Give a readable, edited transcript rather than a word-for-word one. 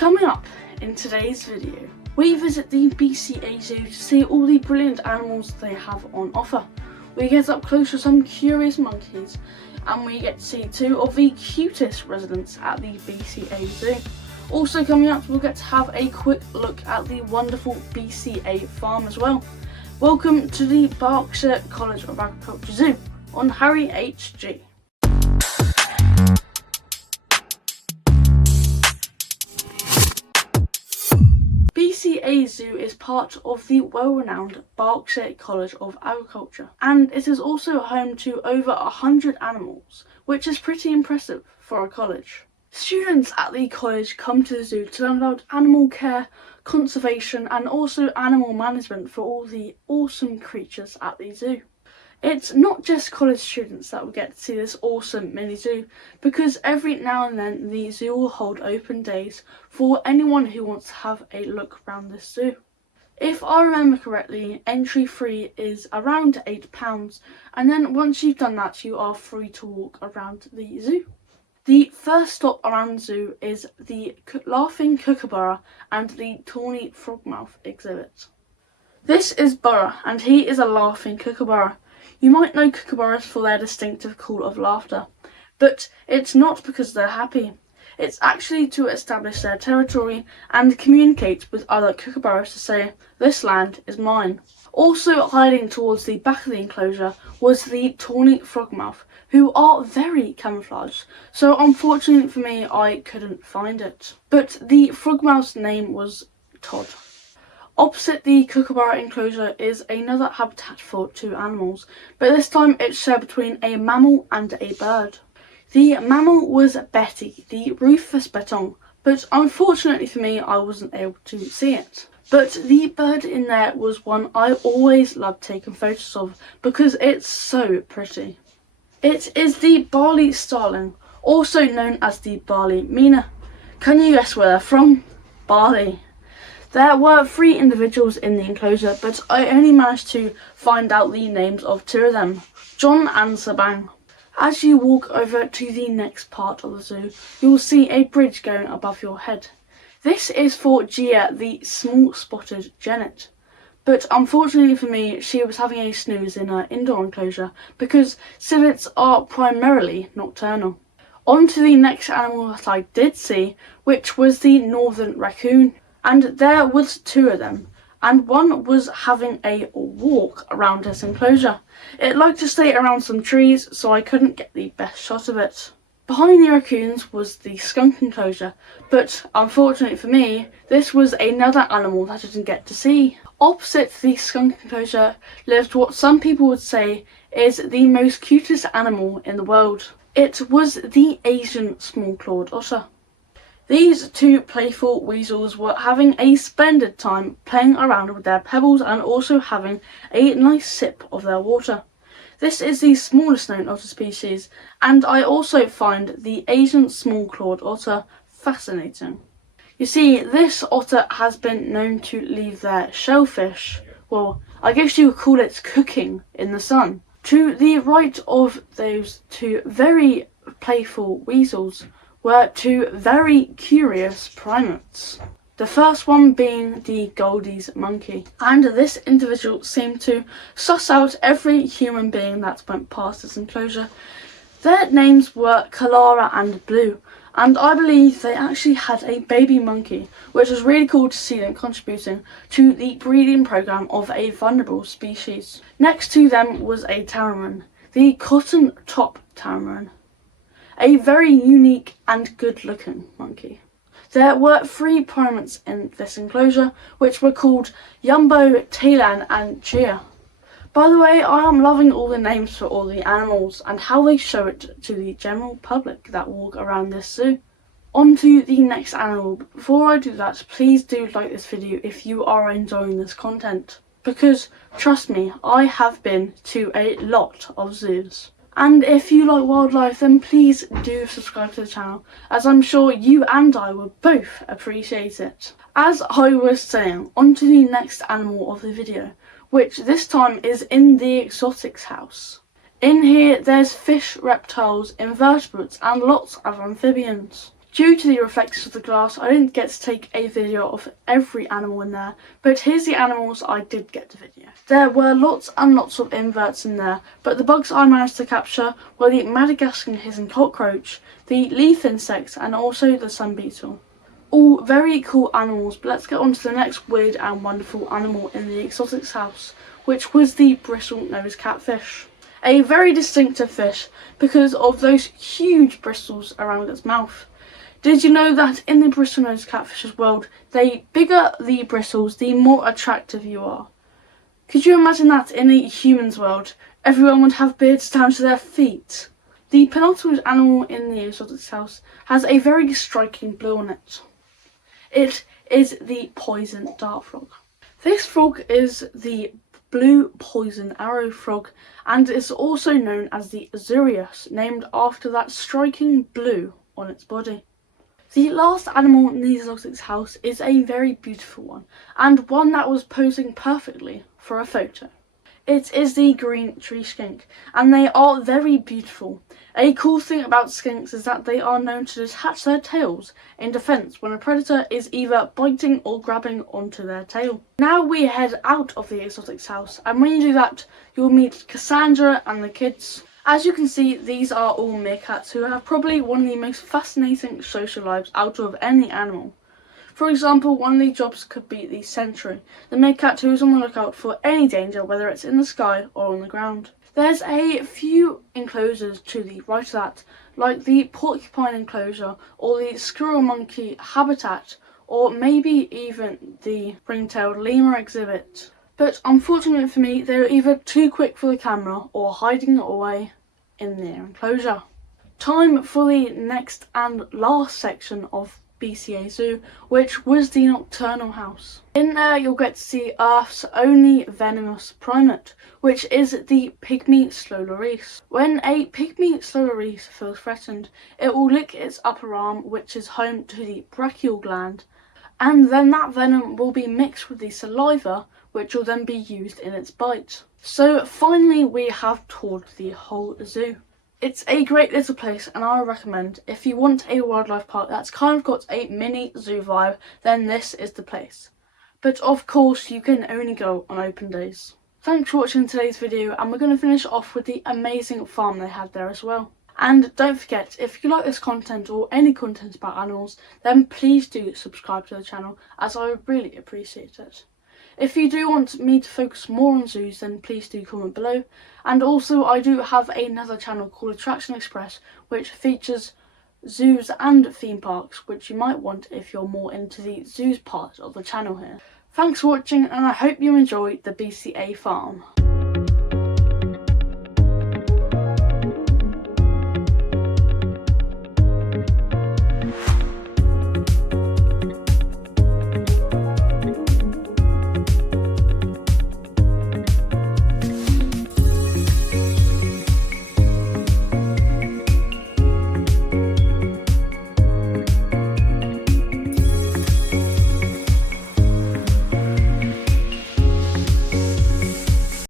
Coming up in today's video, we visit the BCA Zoo to see all the brilliant animals they have on offer. We get up close with some curious monkeys, and we get to see two of the cutest residents at the BCA Zoo. Also coming up, we'll get to have a quick look at the wonderful BCA farm as well. Welcome to the Berkshire College of Agriculture Zoo on Harry HG. BCA Zoo is part of the well-renowned Berkshire College of Agriculture, and it is also home to over 100 animals, which is pretty impressive for a college. Students at the college come to the zoo to learn about animal care, conservation and also animal management for all the awesome creatures at the zoo. It's not just college students that will get to see this awesome mini zoo, because every now and then the zoo will hold open days for anyone who wants to have a look around this zoo. If I remember correctly, entry fee is around £8, and then once you've done that you are free to walk around the zoo. The first stop around the zoo is the Laughing Kookaburra and the Tawny Frogmouth exhibit. This is Burra, and he is a laughing kookaburra. You might know kookaburras for their distinctive call of laughter, but it's not because they're happy. It's actually to establish their territory and communicate with other kookaburras to say, "This land is mine." Also hiding towards the back of the enclosure was the Tawny Frogmouth, who are very camouflaged, so unfortunately for me I couldn't find it. But the frogmouth's name was Todd. Opposite the kookaburra enclosure is another habitat for two animals, but this time it's shared between a mammal and a bird. The mammal was Betty, the rufous bettong, but unfortunately for me I wasn't able to see it. But the bird in there was one I always loved taking photos of because it's so pretty. It is the barley starling, also known as the barley myna. Can you guess where they're from? Barley. There were 3 individuals in the enclosure, but I only managed to find out the names of 2 of them, John and Sabang. As you walk over to the next part of the zoo, you will see a bridge going above your head. This is for Gia, the small spotted genet. But unfortunately for me, she was having a snooze in her indoor enclosure because civets are primarily nocturnal. On to the next animal that I did see, which was the northern raccoon. And there was 2 of them, and one was having a walk around this enclosure. It liked to stay around some trees, so I couldn't get the best shot of it. Behind the raccoons was the skunk enclosure, but unfortunately for me, this was another animal that I didn't get to see. Opposite the skunk enclosure lived what some people would say is the most cutest animal in the world. It was the Asian small-clawed otter. These 2 playful weasels were having a splendid time playing around with their pebbles and also having a nice sip of their water. This is the smallest known otter species, and I also find the Asian small-clawed otter fascinating. You see, this otter has been known to leave their shellfish, well, I guess you would call it cooking, in the sun. To the right of those 2 very playful weasels were 2 very curious primates. The first one being the Goldie's monkey, and this individual seemed to suss out every human being that went past this enclosure. Their names were Kalara and Blue, and I believe they actually had a baby monkey, which was really cool to see them contributing to the breeding program of a vulnerable species. Next to them was a tamarin, the cotton top tamarin. A very unique and good looking monkey. There were 3 primates in this enclosure, which were called Yumbo, Taylan and Chia. By the way, I am loving all the names for all the animals and how they show it to the general public that walk around this zoo. On to the next animal. Before I do that, please do like this video if you are enjoying this content, because trust me, I have been to a lot of zoos. And if you like wildlife, then please do subscribe to the channel, as I'm sure you and I would both appreciate it. As I was saying, on to the next animal of the video, which this time is in the exotics house. In here there's fish, reptiles, invertebrates and lots of amphibians. Due to the reflections of the glass, I didn't get to take a video of every animal in there, but here's the animals I did get to video. There were lots and lots of inverts in there, but the bugs I managed to capture were the Madagascar hissing cockroach, the leaf insect, and also the sun beetle. All very cool animals, but let's get on to the next weird and wonderful animal in the exotics house, which was the bristle-nosed catfish. A very distinctive fish because of those huge bristles around its mouth. Did you know that in the bristle-nosed catfish's world, the bigger the bristles, the more attractive you are? Could you imagine that in a human's world? Everyone would have beards down to their feet. The penultimate animal in the exotics house has a very striking blue on it. It is the poison dart frog. This frog is the blue poison arrow frog and is also known as the Azurius, named after that striking blue on its body. The last animal in the exotics house is a very beautiful one, and one that was posing perfectly for a photo. It is the green tree skink, and they are very beautiful. A cool thing about skinks is that they are known to detach their tails in defence when a predator is either biting or grabbing onto their tail. Now we head out of the exotics house, and when you do that, you'll meet Cassandra and the kids. As you can see, these are all meerkats who have probably one of the most fascinating social lives out of any animal. For example, one of the jobs could be the sentry, the meerkat who is on the lookout for any danger, whether it's in the sky or on the ground. There's a few enclosures to the right of that, like the porcupine enclosure or the squirrel monkey habitat, or maybe even the ring-tailed lemur exhibit. But unfortunately for me, they were either too quick for the camera or hiding away in their enclosure. Time for the next and last section of BCA Zoo, which was the nocturnal house. In there you'll get to see Earth's only venomous primate, which is the pygmy slow loris. When a pygmy slow loris feels threatened, it will lick its upper arm, which is home to the brachial gland, and then that venom will be mixed with the saliva, which will then be used in its bite. So finally we have toured the whole zoo. It's a great little place, and I recommend if you want a wildlife park that's kind of got a mini zoo vibe, then this is the place. But of course you can only go on open days. Thanks for watching today's video, and we're going to finish off with the amazing farm they had there as well. And don't forget, if you like this content or any content about animals, then please do subscribe to the channel, as I would really appreciate it. If you do want me to focus more on zoos, then please do comment below. And also I do have another channel called Attraction Express, which features zoos and theme parks, which you might want if you're more into the zoos part of the channel here. Thanks for watching, and I hope you enjoy the BCA farm.